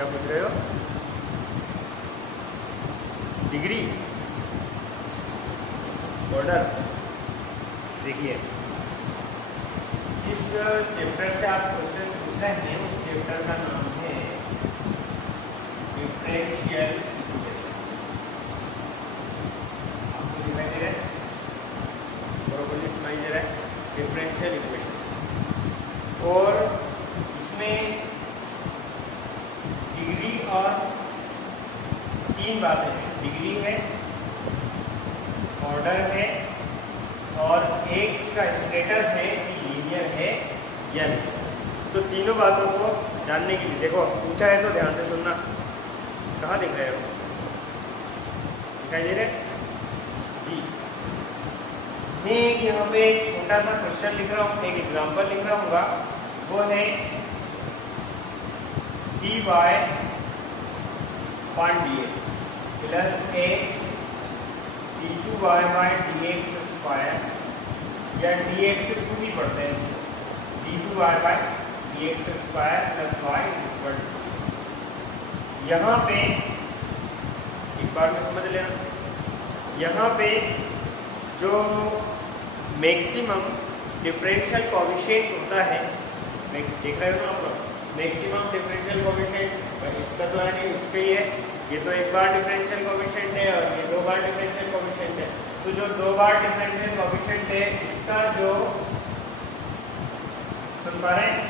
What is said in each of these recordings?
क्या पूछ रहे हो? Degree, order. देखिए, जिस चैप्टर से आप क्वेश्चन पूछ रहे हैं उस चैप्टर का नाम है डिफरेंशियल इक्वेशन। आपको दिखाई दे रहा है? बराबर सुनाई दे रहा है? Differential equation. और इसमें डिग्री और तीन बातें हैं। डिग्री है, ऑर्डर है, और एक इसका स्टेटस है कि लीनियर है या नहीं। तो तीनों बातों को जानने के लिए देखो, पूछा है तो ध्यान से सुनना। कहाँ दिख रहे हो? दिखाई दे रहे जी? मैं एक यहाँ पे एक छोटा सा क्वेश्चन लिख रहा हूँ, एक एग्जांपल लिख रहा हूँ। वो है dy पान dx plus x d2y by dx square, या dx 2 भी पढ़ते हैं इसको, d2y by dx square plus y equal to. यहाँ पे एक बार में समझ लेना, यहाँ पे जो मैक्सिमम डिफरेंशियल कोएफिशिएंट होता है, देख रहे हो ना आप लोग, मैक्सिमम डिफरेंशियल कोएफिशिएंट इसका तो है नहीं, इसका ही है। ये तो एक बार डिफरेंशियल कोएफिशिएंट है और ये दो बार डिफरेंशियल कोएफिशिएंट है। तो जो दो बार डिफरेंशियल कोएफिशिएंट है, इसका जो सुन पा रहे हैं,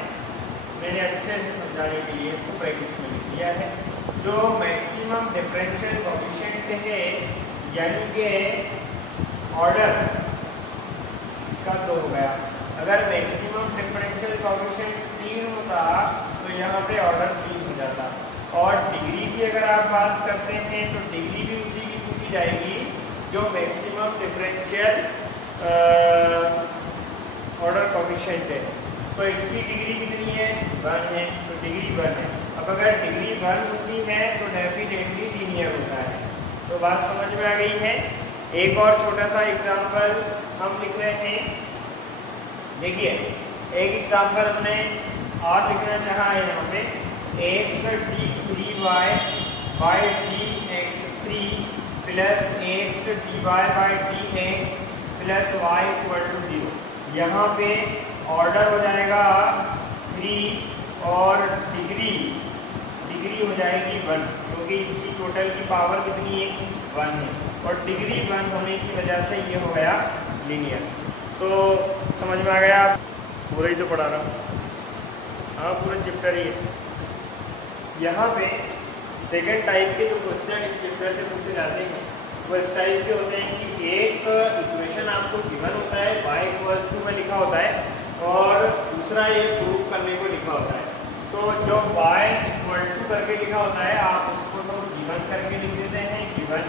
मैंने अच्छे से समझाने के लिए इसको प्रैक्टिस में लिख दिया है। जो मैक्सिमम डिफरेंशियल कोएफिशिएंट है, यानी कि ऑर्डर इसका 2 हो गया। अगर मैक्सिमम डिफरेंशियल कोएफिशिएंट 3 होता तो यहाँ पे ऑर्डर 3 हो जाता। और डिग्री की अगर आप बात करते हैं तो डिग्री भी उसी की पूछी जाएगी जो मैक्सिमम डिफरेंशियल ऑर्डर कोएफिशिएंट है। तो इसकी डिग्री कितनी है? 1 है, तो डिग्री 1 है। अब अगर डिग्री 1 होती है तो डेफिनेटली लीनियर होता है। तो बात समझ में आ गई है? एक और छोटा सा एग्जांपल हम लिख रहे हैं। देखिए, एक एग्जांपल हमने और लिखना चाहा है यहाँ पे, x d3y by dx3 plus x dy by dx plus y equal to 0। यहाँ पे ऑर्डर हो जाएगा 3 और डिग्री हो जाएगी 1, क्योंकि इसकी टोटल की पावर कितनी है? 1 है। और डिग्री 1 होने की वजह से ये हो गया लीनियर। तो समझ में आ गया? पूरा ही तो पढ़ा रहा हूँ। हाँ, पूरा चैप्टर ही है। यहाँ पे सेकेंड टाइप के जो क्वेश्चन इस चैप्टर से पूछे जाते हैं वो इस टाइप के होते हैं कि एक इक्वेशन आपको गिवन होता है, y इक्वल टू में लिखा होता है, और दूसरा ये प्रूफ करने को लिखा होता है। तो जो y इक्वल टू करके लिखा होता है, आप उसको तो गिवन करके लिख देते हैं, given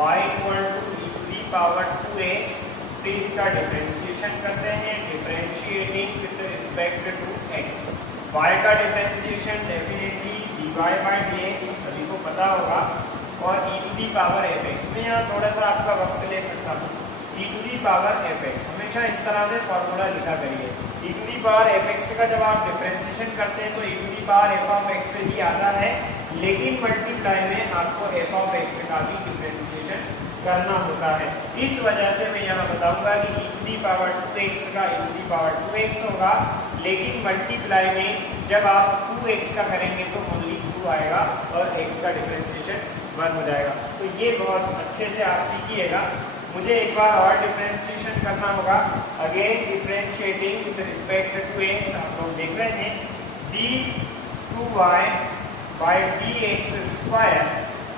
y equal to e to the power 2x, फिर इसका डिफरेंशिएशन करते हैं, differentiating with respect to x। y का differentiation definitely dy by dx सभी को पता होगा, और e to the power fx। मैं यहाँ थोड़ा सा आपका वक्त ले सकता हूँ। e to the power fx हमेशा इस तरह से फॉर्मूला लिखा करिए। e to the power fx का जब आप डिफरेंशिएशन करते हैं तो e to the power f of x से ही आता है, लेकिन मल्टीप्लाई में आपको f ऑफ x का भी डिफरेंशिएशन करना होता है। इस वजह से मैं यहाँ बताऊंगा कि e to the power 2x का e to the power 2x होगा, लेकिन मल्टीप्लाई में जब आप 2x का करेंगे तो ओनली 2 आएगा और x का डिफरेंशिएशन 1 हो जाएगा। तो ये बहुत अच्छे से आप सीखिएगा। मुझे एक बार और डिफरेंशिएशन करना होगा। Again differentiating with respect to x, आप लोग देख रहे हैं, d2y by dx square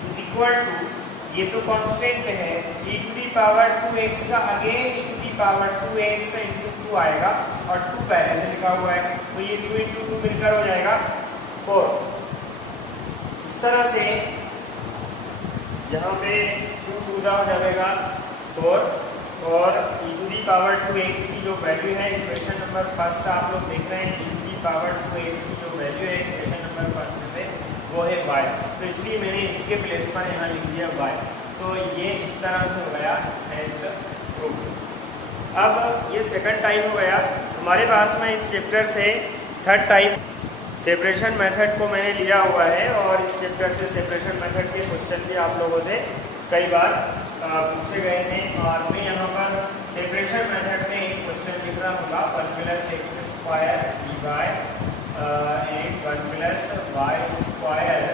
is equal to, ये तो कांस्टेंट है, e to the power 2x का again e to the power 2x into 2 आएगा, और 2 पहले से लिखा हुआ है, तो ये 2 इंटू 2 मिलकर हो जाएगा 4। इस तरह से यहाँ पे 2 2 हो जाएगा 4, और e to the power 2x की जो वैल्यू है इक्वेशन नंबर फर्स्ट आप लोग देख रहे हैं, e to the power 2x की जो वैल्यू है इक्वेशन नंबर फर्स्ट से वो है y। तो इसलिए मैंने इसके प्लेस पर यहाँ लिख दिया y। तो ये इस तरह से हो गया आंसर प्रूफ। अब ये सेकंड टाइप हो गया। हमारे पास में इस चैप्टर से थर्ड टाइप सेपरेशन मेथड को मैंने लिया हुआ है और इस चैप्टर से सेपरेशन मेथड के क्वेश्चन भी आप लोगों से कई बार पूछे गए हैं। और मैं यहाँ पर सेपरेशन मेथड में एक क्वेश्चन लिख रहा हूँगा 1 + x² dy and 1 + y²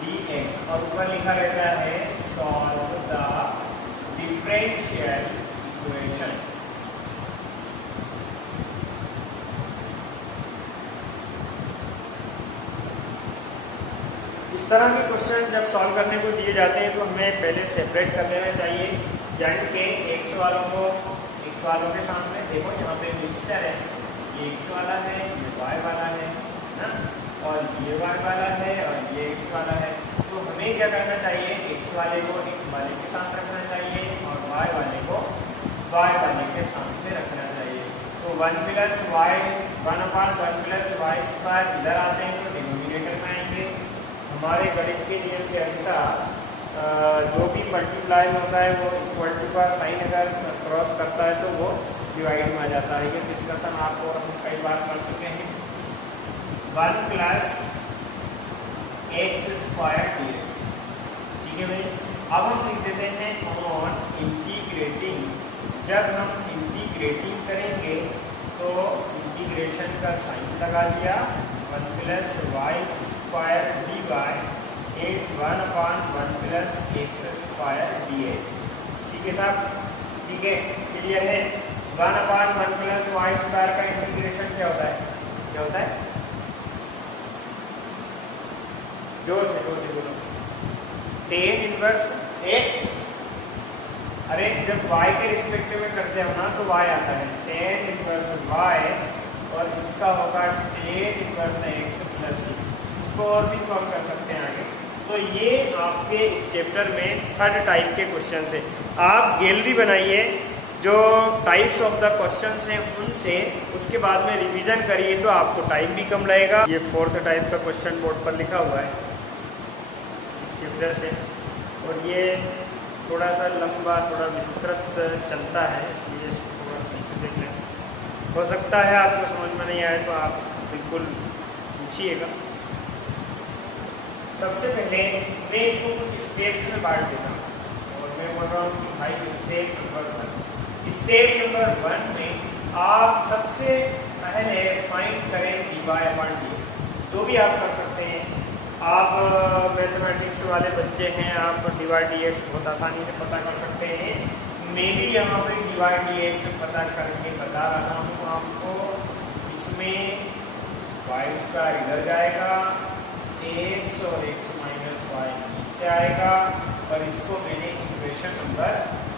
dx और ऊपर लिखा रहता है सॉल्व द डिफरेंशियल इक्वेशन। इस तरह के क्वेश्चन जब सॉल्व करने को दिए जाते हैं तो हमें पहले सेपरेट कर लेना चाहिए, यानी कि x वालों के सामने देखो यहाँ पे मिक्सचर है, ये x वाला है, ये y वाला है ना, और ये y वाला है और ये x वाला है। तो हमें क्या करना चाहिए, x वाले को x वाले के साथ रखना चाहिए और y वाले को y वाले के सामने रखना चाहिए। तो 1 + y 1/1 + y² इधर आते हैं तो डिनोमिनेटर में आएंगे। हमारे गणित के नियम के अनुसार जो भी मल्टीप्लाई होता है वो इक्वल टू का साइन अगर क्रॉस करता है तो वो डिवाइड में आ जाता है। ये डिस्कशन आपको हम कई बार कर चुके हैं। 1 + x² dx, ठीक है भाई। अब हम लिख देते हैं ऑन इंटीग्रेटिंग। जब हम इंटीग्रेटिंग करेंगे तो इंटीग्रेशन का साइन लगा दिया 1 + y² dy 1/1 + x² dx। ठीक है साहब, ठीक है, क्लियर है। 1/1 + y² का इंटीग्रेशन क्या होता है, क्या होता है, जोर से बोलो, tan इनवर्स x। अरे जब y के रिस्पेक्टिव में करते हो ना तो y आता है tan इनवर्स y और इसका होगा tan इनवर्स x + c। इसको और भी सॉल्व कर सकते हैं आगे। तो ये आपके इस चैप्टर में 3rd टाइप के क्वेश्चन है। आप गैलरी बनाइए जो टाइप्स ऑफ द क्वेश्चंस हैं उनसे, उसके बाद में रिवीजन करिए तो आपको टाइम भी कम लगेगा। ये 4th टाइप का क्वेश्चन बोर्ड पर लिखा हुआ है इस चैप्टर से, और ये थोड़ा सा लंबा, थोड़ा विस्तृत चलता है, इसलिए इसको थोड़ा पीछे देख लें। हो सकता है आपको समझ में नहीं आए तो आप बिल्कुल पूछिएगा। सबसे पहले मैं इसको कुछ स्टेप्स में बांट देता हूँ और मैं बोल रहा हूँ कि भाई स्टेप नंबर 1। स्टेप नंबर 1 में आप सबसे पहले फाइंड करें dy/dx। जो भी आप कर सकते हैं, आप मैथमेटिक्स वाले बच्चे हैं, आप dy/dx बहुत आसानी से पता कर सकते हैं। मैं भी यहाँ पे dy/dx पता करके बता रहा हूँ आपको। इसमें y² इधर जाएगा, x और x - y नीचे आएगा, और इसको मैंने इक्वेशन नंबर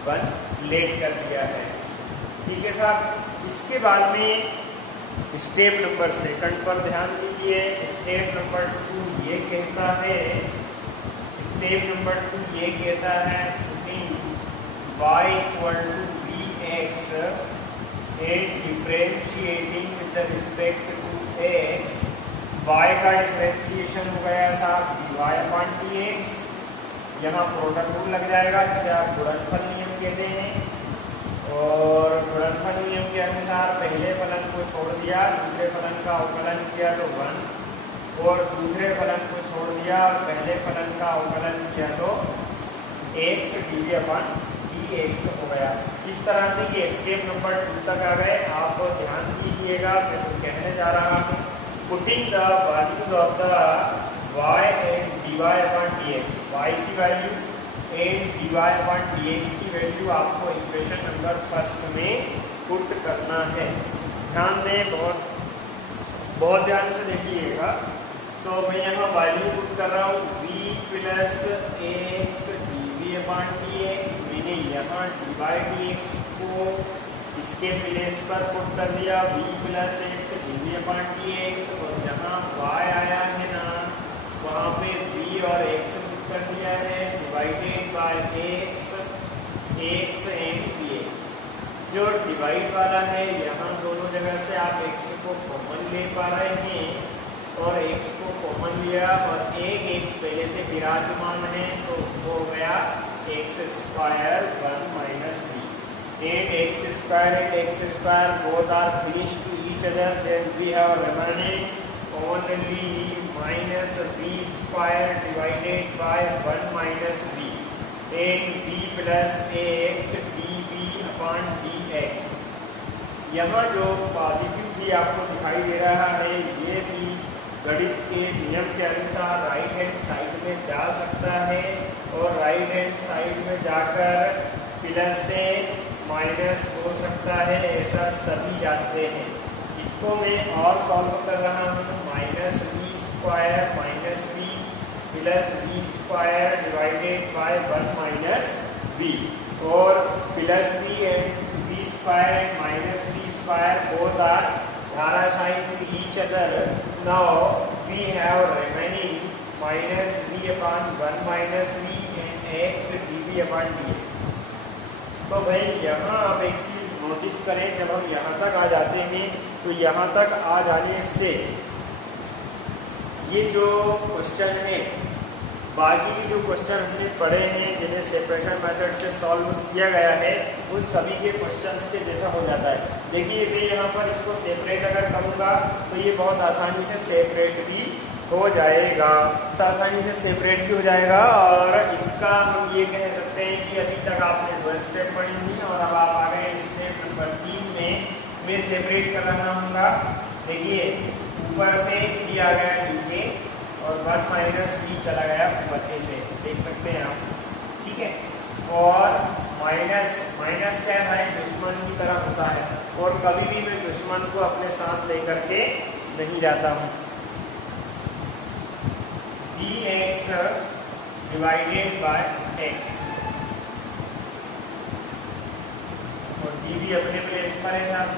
1 लेट कर दिया है। ठीक है साहब। इसके बाद में स्टेप नंबर 2 पर ध्यान दीजिए। स्टेप नंबर 2 ये कहता है, स्टेप नंबर 2 ये कहता है y = vx and differentiating with respect to x। y का डिफरेंशिएशन हो गया साहब dy/dx। यहाँ प्रोडक्ट रूल लग जाएगा जिसे आप गुणनफल नियम कहते हैं, और गुणनफल नियम के अनुसार पहले फलन को छोड़ दिया, दूसरे फलन का अवकलन किया तो 1, और दूसरे फलन को छोड़ दिया और पहले फलन का अवकलन किया तो x dv/dx हो गया। इस तरह से ये स्टेप नंबर 2 तक आ गए। आप ध्यान दीजिएगा, मैं तो कहने जा रहा हूँ putting the values of the y and dy/dx, y की वैल्यू and dy/dx की वैल्यू आपको इक्वेशन नंबर 1 में पुट करना है। ध्यान दें, बहुत ध्यान से देखिएगा। तो मैं यहाँ वैल्यू पुट कर रहा हूँ v + x dv/dx। मैंने यहाँ dy/dx को इसके प्लेस पर पुट कर दिया v + x dv/dx, और जहाँ y आया है ना वहाँ पे v और x पुट कर दिया है, divided by x and dx। जो डिवाइड वाला है यहाँ दोनों जगह से आप x को कॉमन ले पा रहे हैं, और x को कॉमन लिया और एक x पहले से विराजमान है तो वो हो गया x² 1 - v। and x² and x² both are finished to each other, then we have remaining only minus B square divided by 1 minus B and B plus A X D B upon D X. यहाँ जो positive भी आपको दिखाई दे रहा है ये भी गणित के नियम के अनुसार राइट हैंड साइड में जा सकता है और राइट हैंड साइड में जाकर प्लस से माइनस हो सकता है, ऐसा सभी जानते हैं। इसको मैं और सॉल्व कर रहा हूँ। Minus B square minus B plus B square divided by 1 minus B और plus B and B square and minus B square both are parallel to each other. Now we have remaining minus b upon 1 minus b and x db upon dx। तो भाई यहाँ आप एक चीज notice करें, जब हम यहाँ तक आ जाते हैं तो यहाँ तक आ जाने से ये जो क्वेश्चन है, बाकी के जो क्वेश्चन हमने पढ़े हैं जिन्हें सेपरेशन मेथड से सॉल्व किया गया है, उन सभी के क्वेश्चंस के जैसा हो जाता है। देखिए मैं यहाँ पर इसको सेपरेट अगर करूँगा तो ये बहुत आसानी से सेपरेट भी हो जाएगा, तो आसानी से सेपरेट भी हो जाएगा। और इसका हम ये कह सकते हैं कि अभी तक आपने 2 स्टेप पढ़ी थी और अब आप आ गए स्टेप नंबर 3 में। मैं सेपरेट कर रहा हूँ। देखिए ऊपर से भी आ गया नीचे और 1 माइनस बी चला गया मध्य से, देख सकते हैं आप, ठीक है। और माइनस माइनस क्या है, दुश्मन की तरह होता है और कभी भी मैं दुश्मन को अपने साथ लेकर के नहीं जाता हूँ। D x divided by x और डी भी अपने प्लेस पर है साहब।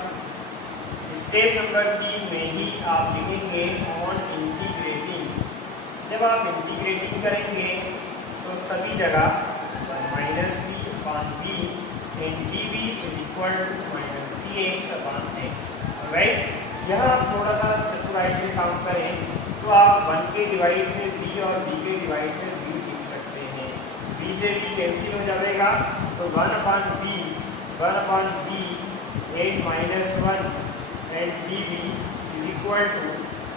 स्टेप नंबर 3 में ही आप लिखेंगे ऑन इंटीग्रेटिंग। जब आप इंटीग्रेटिंग करेंगे तो सभी जगह minus B upon B and D B is equal to minus D X upon X, right. यहाँ आप थोड़ा सा चतुराई से काम करें तो आप 1 के डिवाइड में बी और बी के डिवाइड में बी लिख सकते हैं। बी से बी कैंसिल हो जाएगा तो 1 upon B and minus 1 and D B is equal to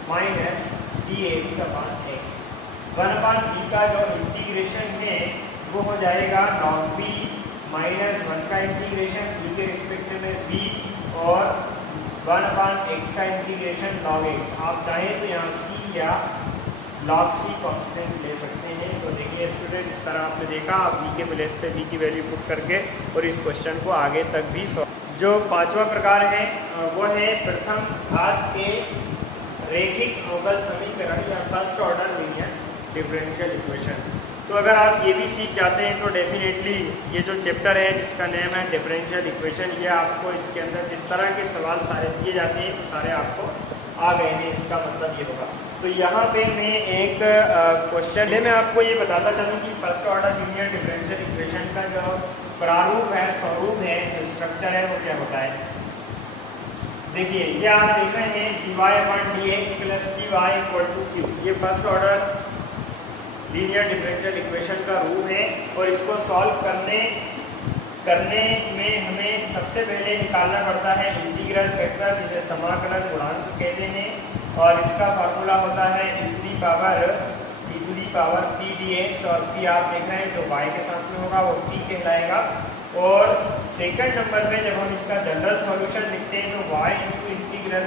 minus D X upon X. 1 upon B का जो इंटीग्रेशन है वो हो जाएगा लॉग बी माइनस 1 का इंटीग्रेशन बी के रिस्पेक्ट में बी और 1 अपॉन एक्स का इंटीग्रेशन लॉग एक्स। आप चाहें तो यहाँ सी या लॉग सी कांस्टेंट ले सकते हैं। तो देखिए स्टूडेंट, इस तरह आपने देखा, आप बी के प्लेस पे बी की वैल्यू पुट करके और इस क्वेश्चन को आगे तक भी जो 5वां प्रकार है वो है प्रथम घात के रैखिक अवकल समीकरण या first order linear differential equation. तो अगर आप ये भी सीख जाते हैं तो डेफिनेटली ये जो चैप्टर है जिसका नेम है डिफरेंशियल इक्वेशन, ये आपको इसके अंदर जिस तरह के सवाल सारे दिए जाते हैं तो सारे आपको आ गए हैं, इसका मतलब ये होगा। तो यहाँ पे मैं एक क्वेश्चन है, मैं आपको ये बताता चलूँ कि first order linear differential equation का जो प्रारूप है, स्वरूप है, जो स्ट्रक्चर है वो क्या होता है। देखिए ये आप देख रहे हैं dy upon dx plus dy equal to q, ये first order linear differential equation का रूप है। और इसको सॉल्व करने में हमें सबसे पहले निकालना पड़ता है इंटीग्रल फैक्टर, जिसे समाकलन गुणांक कहते हैं। और इसका फार्मूला होता है e to the power p dx और p आप देख रहे हैं जो y के साथ में होगा वो p कहलाएगा। और सेकंड नंबर पे जब हम इसका जनरल सॉल्यूशन लिखते हैं तो y into integral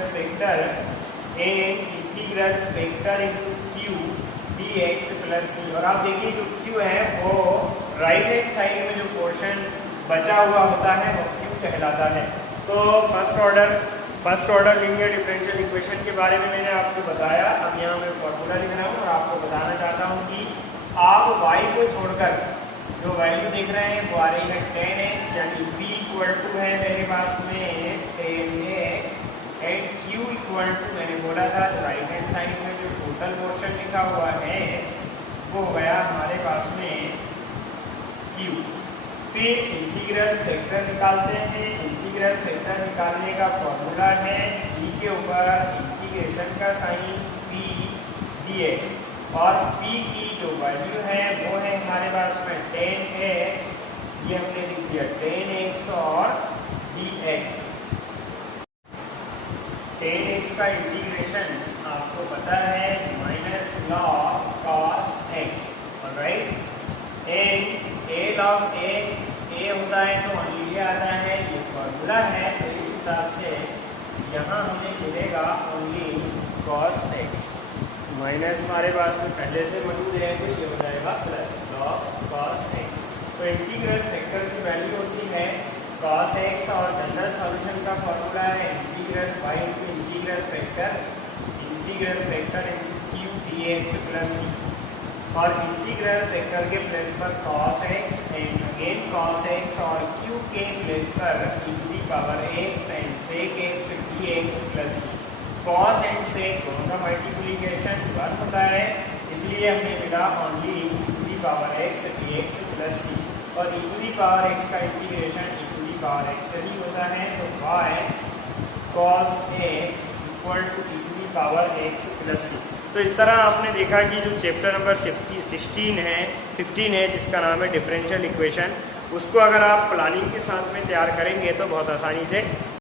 factor into q dx plus C. और आप देखिए जो q है वो राइट हैंड साइड में जो पोर्शन बचा हुआ होता है वो q कहलाता है। तो first order linear differential equation के बारे में मैंने आपको बताया। अब यहाँ मैं फॉर्मूला लिख रहा हूँ और आपको बताना चाहता हूँ कि आप y को छोड़कर जो वैल्यू देख रहे हैं वो आ रही है 10x, यानी p इक्वल टू है मेरे पास में 10x and q equal to, मैंने बोला था राइट हैंड साइड में जो टोटल पोर्शन लिखा हुआ है वो गया हमारे पास में q। फिर इंटीग्रल फैक्टर निकालते हैं। इंटीग्रल फैक्टर निकालने का फॉर्मूला है e के ऊपर इंटीग्रेशन का साइन p dx और p की जो वैल्यू है वो है हमारे पास में 10x, ये हमने लिख दिया 10x और dx। 10x का इंटीग्रेशन आपको आपको पता है minus log cos x, alright. And a log a होता है तो ओनली ये आता है, ये फॉर्मूला है, तो इस हिसाब से यहाँ हमें मिलेगा ओनली cos x। माइनस हमारे पास में पहले से मौजूद है तो ये हो जाएगा प्लस log cos x। तो इंटीग्रल फैक्टर की वैल्यू होती है cos x और जनरल सॉल्यूशन का फॉर्मूला है integral y into integral factor Q dx plus c, और इंटीग्रल फैक्टर के प्लेस पर cos x and again cos x और q के प्लेस पर e to the power x and sec x dx plus c। cos and sec दोनों का multiplication 1 होता है, इसलिए हमें मिला only e to the power x dx plus c, और e to the power x का integration e to the power x से ही होता है, तो y cos x equal to e to the power x plus c। तो इस तरह आपने देखा कि जो चैप्टर नंबर 15 है जिसका नाम है डिफरेंशियल इक्वेशन, उसको अगर आप प्लानिंग के साथ में तैयार करेंगे तो बहुत आसानी से